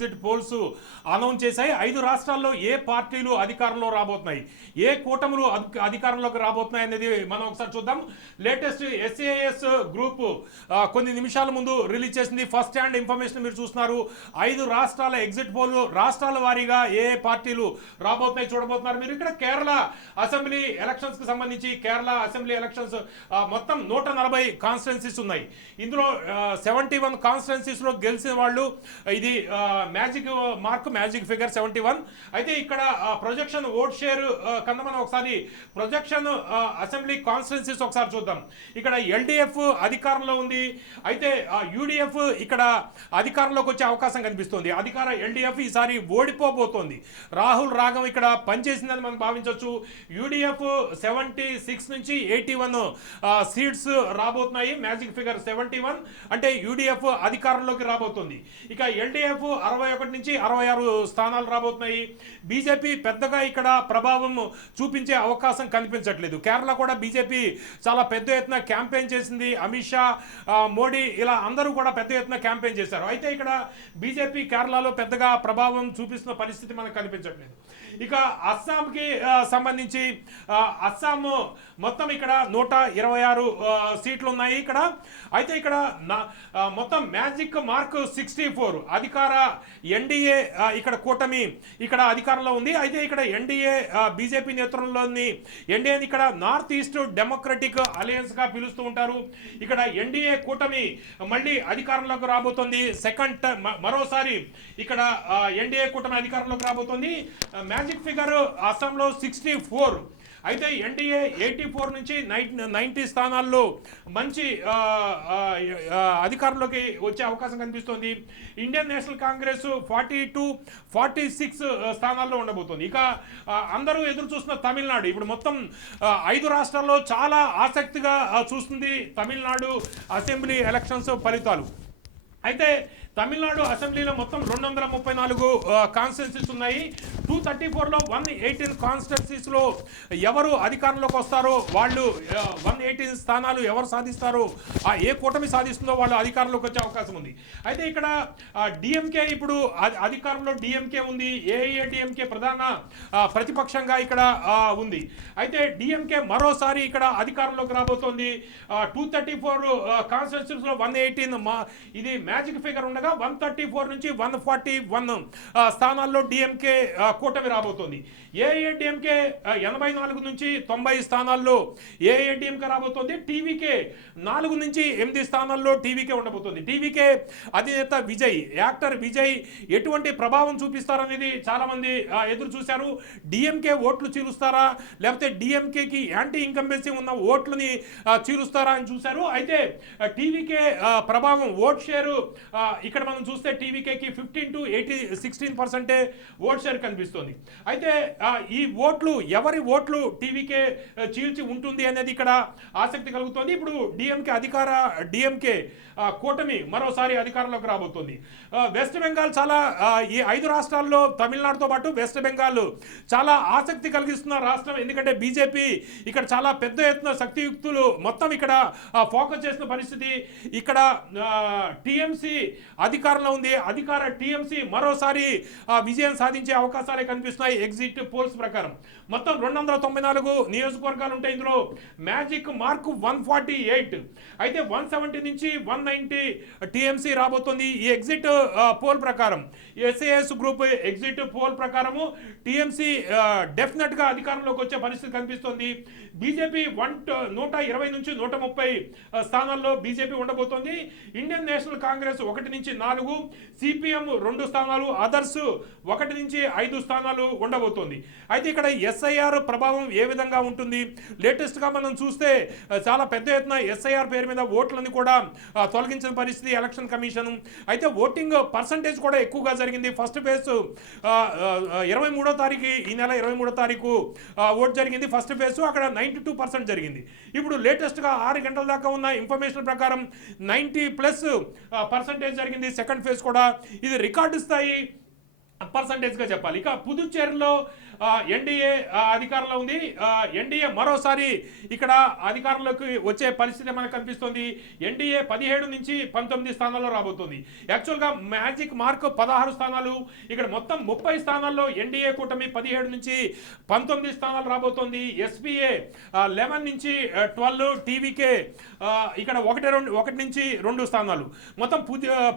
Exit polls announce చేశాయి. 5 రాష్ట్రాల్లో ఏ పార్టీలు అధికారంలో రాబోతున్నాయి, ఏ కూటములు అధికారంలోకి రాబోతున్నాయి అనేది మనం ఒకసారి చూద్దాం. లేటెస్ట్ ఎస్ఏఎస్ గ్రూప్ కొన్ని నిమిషాల ముందు రిలీజ్ చేసింది. ఫస్ట్ హ్యాండ్ ఇన్ఫర్మేషన్ మీరు చూస్తున్నారు. 5 రాష్ట్రాల ఎగ్జిట్ పోల్ రాష్ట్రాల వారీగా ఏ పార్టీలు రాబోతున్నాయి చూడబోతున్నారు మీరు. ఇక్కడ కేరళ అసెంబ్లీ ఎలక్షన్స్ కి సంబంధించి కేరళ అసెంబ్లీ ఎలక్షన్స్ మొత్తం 140 కాన్స్టిట్యున్సీస్ ఉన్నాయి. ఇందులో 71 కాన్స్టిట్యున్సీస్ లో గెలిచిన వాళ్ళు, ఇది మ్యాజిక్ మార్క్, మ్యాజిక్ ఫిగర్ 71. అయితే ఇక్కడ ప్రొజెక్షన్ ఓట్ షేర్ కన్నా మనం ఒకసారి ప్రొజెక్షన్ అసెంబ్లీ కాన్స్టిట్యున్సీస్ ఒకసారి చూద్దాం. ఇక్కడ ఎల్డిఎఫ్ అధికారంలో ఉంది. అయితే యూడిఎఫ్ ఇక్కడ అధికారంలోకి వచ్చే అవకాశం కనిపిస్తుంది. అధికార ఎల్డిఎఫ్ ఈసారి ఓడిపోబోతోంది. రాహుల్ రాగం ఇక్కడ పనిచేసిందని మనం భావించవచ్చు. యూడిఎఫ్ 76 నుంచి 81 సీట్స్ రాబోతున్నాయి. మ్యాజిక్ ఫిగర్ 71 అంటే యూడిఎఫ్ అధికారంలోకి రాబోతుంది. ఇక ఎల్డిఎఫ్ 61 నుంచి 66 స్థానాలు రాబోతున్నాయి. బీజేపీ పెద్దగా ఇక్కడ ప్రభావం చూపించే అవకాశం కనిపించట్లేదు. కేరళ కూడా బీజేపీ చాలా పెద్ద ఎత్తున క్యాంపెయిన్ చేసింది. అమిత్ షా, మోడీ ఇలా అందరూ కూడా పెద్ద ఎత్తున క్యాంపెయిన్ చేశారు. అయితే ఇక్కడ బీజేపీ కేరళలో పెద్దగా ప్రభావం చూపిస్తున్న పరిస్థితి మనకు కనిపించట్లేదు. ఇక అస్సాంకి సంబంధించి అస్సాం మొత్తం ఇక్కడ 126 సీట్లు ఉన్నాయి ఇక్కడ. అయితే ఇక్కడ మొత్తం మ్యాజిక్ మార్క్ 64 అధికార ఎన్డీఏ ఇక్కడ కూటమి ఇక్కడ అధికారంలో ఉంది. అయితే ఇక్కడ ఎన్డీఏ బీజేపీ నేతృత్వంలోని ఎన్డీఏని ఇక్కడ నార్త్ ఈస్ట్ డెమోక్రటిక్ అలయన్స్ గా పిలుస్తూ ఉంటారు. ఇక్కడ ఎన్డీఏ కూటమి మళ్ళీ అధికారంలోకి రాబోతుంది. మరోసారి ఇక్కడ ఎన్డీఏ కూటమి అధికారంలోకి రాబోతుంది. మ్యాజిక్ ఫిగర్ అస్సాంలో 64. అయితే ఎన్డీఏ 84 నుంచి 90 స్థానాల్లో మంచి అధికారంలోకి వచ్చే అవకాశం కనిపిస్తుంది. ఇండియన్ నేషనల్ కాంగ్రెస్ 42, 46 స్థానాల్లో ఉండబోతోంది. ఇక అందరూ ఎదురు చూస్తున్న తమిళనాడు ఇప్పుడు మొత్తం 5 రాష్ట్రాల్లో చాలా ఆసక్తిగా చూస్తుంది తమిళనాడు అసెంబ్లీ ఎలక్షన్స్ ఫలితాలు. అయితే తమిళనాడు అసెంబ్లీలో మొత్తం 234 కాన్స్టిట్యున్సీస్ ఉన్నాయి. 234లో 118 కాన్స్టిట్యున్సీస్లో ఎవరు అధికారంలోకి వస్తారో వాళ్ళు 118 స్థానాలు ఎవరు సాధిస్తారో ఏ కూటమి సాధిస్తుందో వాళ్ళు అధికారంలోకి వచ్చే అవకాశం ఉంది. అయితే ఇక్కడ డిఎంకే ఇప్పుడు అధికారంలో డిఎంకే ఉంది. ఏఐఏడిఎంకే ప్రధాన ప్రతిపక్షంగా ఇక్కడ ఉంది. అయితే డిఎంకే మరోసారి ఇక్కడ అధికారంలోకి రాబోతోంది. 234 కాన్స్టిట్యున్సీస్లో 118 ఇది మ్యాజిక్ ఫిగర్ ఉండగా 134 నుంచి 141 స్థానాల్లో డిఎంకే కూటమి రాబోతోంది. ఏఐఏడిఎంకే 84 నుంచి 90 స్థానాల్లో ఏఐఏడిఎంకే రాబోతోంది. టీవీకే 4 నుంచి 8 స్థానాల్లో టీవీకే ఉండబోతోంది. టీవీకే అధినేత విజయ్, యాక్టర్ విజయ్ ఎటువంటి ప్రభావం చూపిస్తారనేది చాలా మంది ఎదురు చూశారు. డిఎంకే ఓట్లు చీలుస్తారా, లేకపోతే డిఎంకేకి యాంటీ ఇన్కంబెన్సీ ఉన్న ఓట్లని చీలుస్తారా అని చూశారు. అయితే టీవీకే ప్రభావం ఓట్ షేరు ఇక్కడ మనం చూస్తే టీవీకేకి 15 to 16% ఓట్ షేర్ కనిపిస్తుంది. అయితే ఈ ఓట్లు ఎవరి ఓట్లు టీవీకే చీల్చి ఉంటుంది అనేది ఇక్కడ ఆసక్తి కలుగుతుంది. ఇప్పుడు డిఎంకే కూటమి మరోసారి అధికారంలోకి రాబోతుంది. వెస్ట్ బెంగాల్ చాలా ఈ 5 రాష్ట్రాల్లో తమిళనాడుతో పాటు వెస్ట్ బెంగాల్ చాలా ఆసక్తి కలిగిస్తున్న రాష్ట్రం. ఎందుకంటే బీజేపీ ఇక్కడ చాలా పెద్ద ఎత్తున శక్తియుక్తులు మొత్తం ఇక్కడ ఫోకస్ చేసిన పరిస్థితి. ఇక్కడ టీఎంసీ అధికారంలో ఉంది. అధికార టీఎంసీ మరోసారి విజయం సాధించే అవకాశాలే కనిపిస్తున్నాయి. ఎగ్జిట్ పోల్స్ ప్రకారం మొత్తం 294 నియోజకవర్గాలు ఉంటాయి. ఇందులో మ్యాజిక్ మార్క్ 148. అయితే 170 నుంచి 190 టీఎంసీ రాబోతుంది. ఈ ఎగ్జిట్ పోల్ ప్రకారం, ఎస్ఏఎస్ గ్రూప్ ఎగ్జిట్ పోల్ ప్రకారము టీఎంసీ డెఫినెట్ గా అధికారంలోకి వచ్చే పరిస్థితి కనిపిస్తుంది. బీజేపీ 120 నుంచి 130 స్థానాల్లో బీజేపీ ఉండబోతోంది. ఇండియన్ నేషనల్ కాంగ్రెస్ 1 నుంచి 4, సిపిఎం 2 స్థానాలు, అదర్స్ 1 నుంచి 5 స్థానాలు ఉండబోతోంది. అయితే ఇక్కడ ఎస్ఐఆర్ ప్రభావం ఏ విధంగా ఉంటుంది? లేటెస్ట్ గా మనం చూస్తే చాలా పెద్ద ఎత్తున ఎస్ఐఆర్ పేరు మీద ఓట్లని కూడా తొలగించిన పరిస్థితి ఎలక్షన్ కమిషన్. అయితే ఓటింగ్ పర్సంటేజ్ కూడా ఎక్కువగా జరిగింది. ఫస్ట్ ఫేజ్ 23వ తారీఖు, ఈ నెల 23వ తారీఖు ఓట్ జరిగింది ఫస్ట్ ఫేజ్. అక్కడ 92% జరిగింది. ఇప్పుడు లేటెస్ట్ గా 6 గంటల దాకా ఉన్న ఇన్ఫర్మేషన్ ప్రకారం 90+% జరిగింది సెకండ్ ఫేజ్ కూడా. ఇది రికార్డు స్థాయి పర్సంటేజ్గా చెప్పాలి. ఇక పుదుచ్చేరిలో ఎన్డీఏ అధికారంలో ఉంది. ఎన్డీఏ మరోసారి ఇక్కడ అధికారంలోకి వచ్చే పరిస్థితి మనకు కనిపిస్తుంది. ఎన్డీఏ 17 నుంచి 19 స్థానాల్లో రాబోతుంది. యాక్చువల్గా మ్యాజిక్ మార్క్ 16 స్థానాలు, ఇక్కడ మొత్తం 30 స్థానాల్లో ఎన్డీఏ కూటమి 17 నుంచి 19 స్థానాలు రాబోతోంది. ఎస్పీఏ 11 నుంచి 12, టీవీకే ఇక్కడ 1 నుంచి 2 స్థానాలు, మొత్తం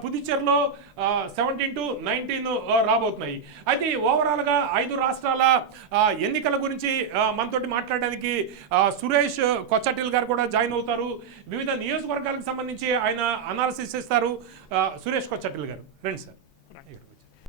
పుదుచ్చేరిలో 17 to 19 రాబోతున్నాయి. అయితే ఓవరాల్గా 5 రాష్ట్రాల ఎన్నికల గురించి మనతోటి మాట్లాడడానికి సురేష్ కొచ్చటిల్ గారు కూడా జాయిన్ అవుతారు. వివిధ నియోజకవర్గాలకు సంబంధించి ఆయన అనాలిసిస్ ఇస్తారు. సురేష్ కొచ్చటిల్ గారు రండి సార్.